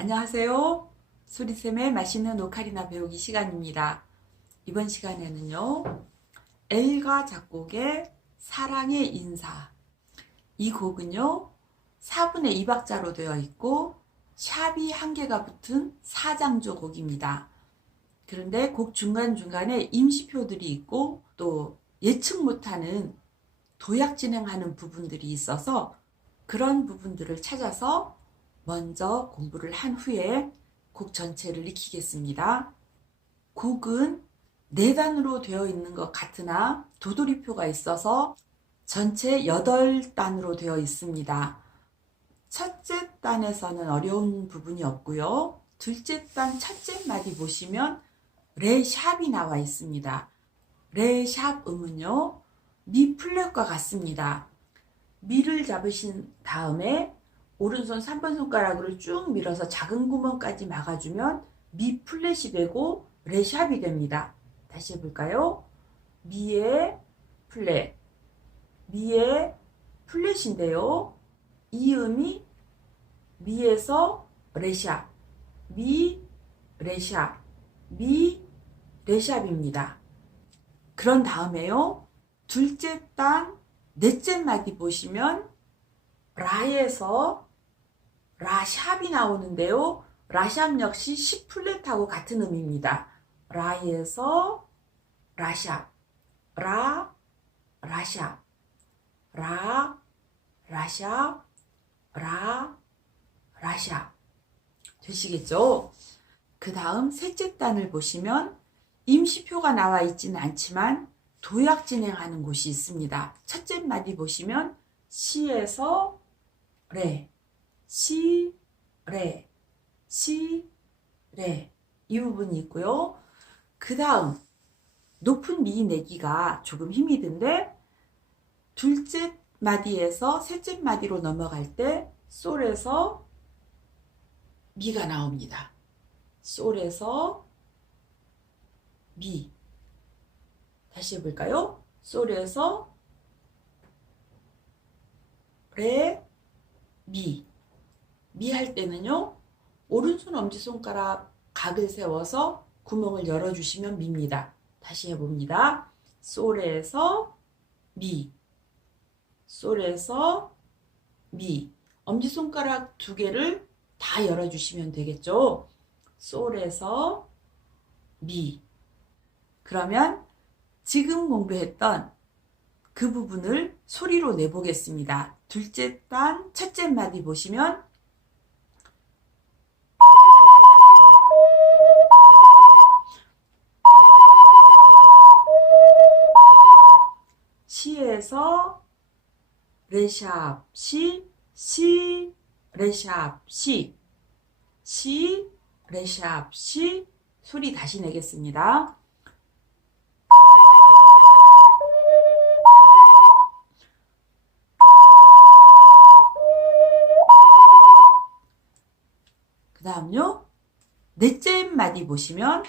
안녕하세요. 소리쌤의 맛있는 오카리나 배우기 시간입니다. 이번 시간에는요, 엘가 작곡의 사랑의 인사. 이 곡은요, 4분의 2박자로 되어 있고, 샵이 한 개가 붙은 4장조 곡입니다. 그런데 곡 중간중간에 임시표들이 있고, 또 예측 못하는 도약 진행하는 부분들이 있어서 그런 부분들을 찾아서 먼저 공부를 한 후에 곡 전체를 익히겠습니다. 곡은 네 단으로 되어 있는 것 같으나 도돌이표가 있어서 전체 8단으로 되어 있습니다. 첫째 단에서는 어려운 부분이 없고요. 둘째 단 첫째 마디 보시면 레 샵이 나와 있습니다. 레샵 음은요. 미 플랫과 같습니다. 미를 잡으신 다음에 오른손 3번 손가락으로 쭉 밀어서 작은 구멍까지 막아주면 미 플랫이 되고 레샵이 됩니다. 다시 해볼까요? 미의 플랫, 미의 플랫인데요. 이 음이 미에서 레샵, 미, 레샵, 미, 레샵입니다. 그런 다음에요. 둘째 단, 넷째 마디 보시면 라에서 라샵이 나오는데요. 라샵 역시 C 플랫하고 같은 음입니다. 라에서 라샵, 라, 라샵, 라, 라샵, 라, 라샵. 되시겠죠? 그 다음 셋째 단을 보시면 임시표가 나와 있지는 않지만 도약 진행하는 곳이 있습니다. 첫째 마디 보시면 시에서 레, 시, 레, 시, 레. 이 부분이 있고요. 그 다음, 높은 미 내기가 조금 힘이 든데, 둘째 마디에서 셋째 마디로 넘어갈 때, 솔에서 미가 나옵니다. 솔에서 미. 다시 해볼까요? 솔에서 레, 미. 미할 때는요, 오른손 엄지손가락 각을 세워서 구멍을 열어주시면 미입니다. 다시 해봅니다. 솔에서 미. 솔에서 미. 엄지손가락 두 개를 다 열어주시면 되겠죠? 솔에서 미. 그러면 지금 공부했던 그 부분을 소리로 내보겠습니다. 둘째 단, 첫째 마디 보시면 레샵 시, 시, 레샵 시, 시, 레샵 시 소리 다시 내겠습니다. 그 다음요. 넷째 마디 보시면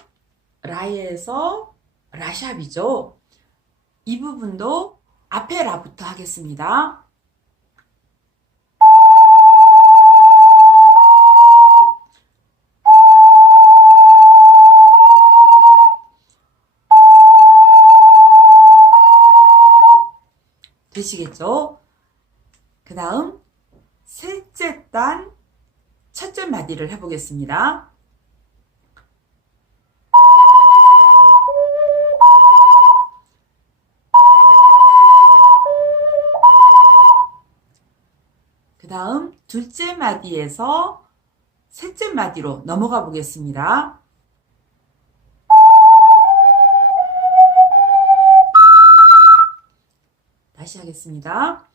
라에서 라샵이죠. 이 부분도 앞에 라부터 하겠습니다. 되시겠죠? 그 다음 셋째 단 첫째 마디를 해보겠습니다. 그 다음 둘째 마디에서 셋째 마디로 넘어가 보겠습니다. 다시 하겠습니다.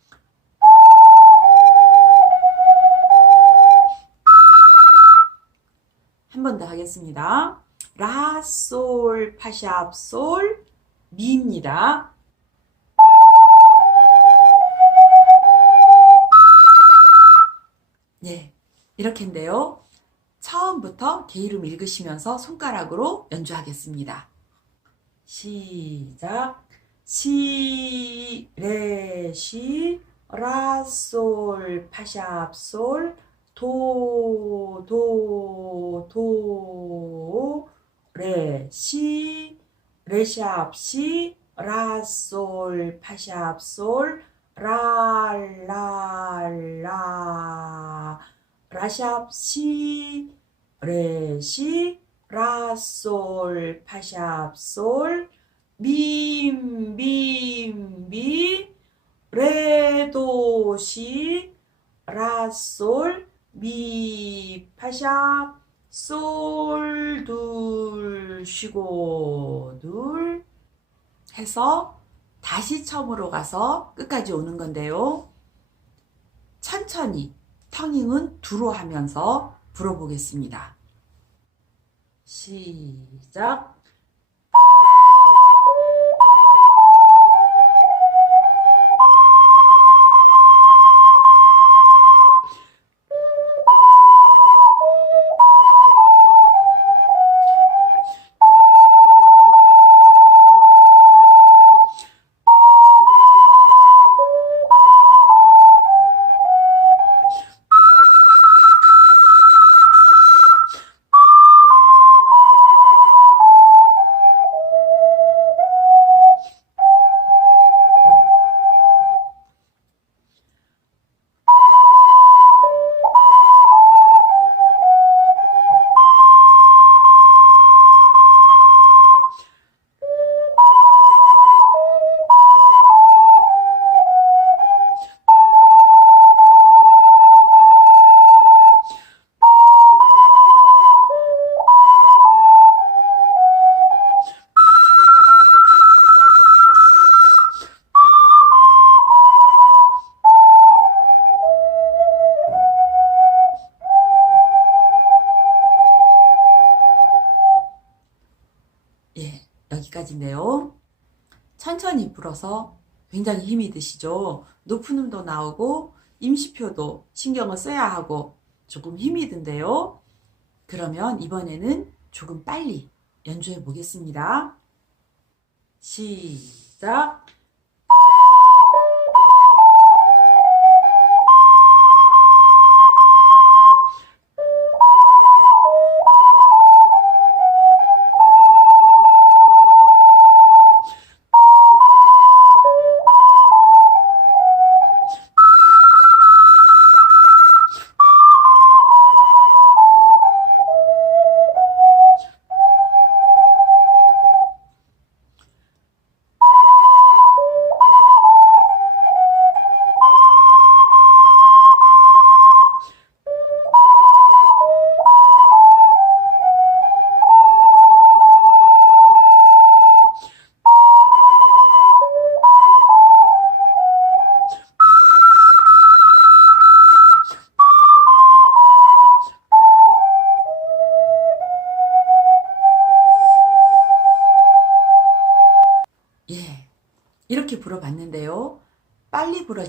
한 번 더 하겠습니다. 라, 솔, 파샵, 솔, 미입니다. 네, 이렇게인데요. 처음부터 개 이름 읽으시면서 손가락으로 연주하겠습니다. 시작. 시, 레, 시, 라, 솔, 파샵, 솔, 도, 도, 도, 레, 시, 레샵, 시, 라, 솔, 파샵, 솔, 라, 라, 라, 라샵, 시, 레, 시, 라, 솔, 파샵, 솔, 미, 미, 미, 레, 도, 시, 라, 솔, 미, 파샵, 솔, 둘, 쉬고, 둘, 해서 다시 처음으로 가서 끝까지 오는 건데요. 천천히 텅잉은 두로 하면서 불어보겠습니다. 시작. 여기까지인데요. 천천히 불어서 굉장히 힘이 드시죠? 높은 음도 나오고 임시표도 신경을 써야 하고 조금 힘이 든데요. 그러면 이번에는 조금 빨리 연주해 보겠습니다. 시작.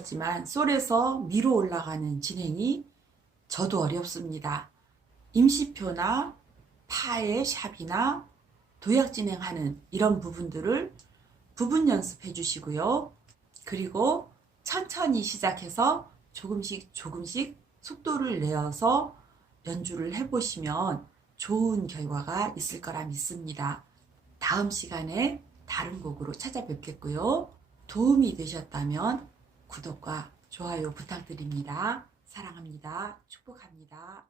불었지만 솔에서 미로 올라가는 진행이 저도 어렵습니다. 임시표나 파의 샵이나 도약 진행하는 이런 부분들을 부분 연습해 주시고요. 그리고 천천히 시작해서 조금씩 조금씩 속도를 내어서 연주를 해보시면 좋은 결과가 있을 거라 믿습니다. 다음 시간에 다른 곡으로 찾아뵙겠고요. 도움이 되셨다면 구독과 좋아요 부탁드립니다. 사랑합니다. 축복합니다.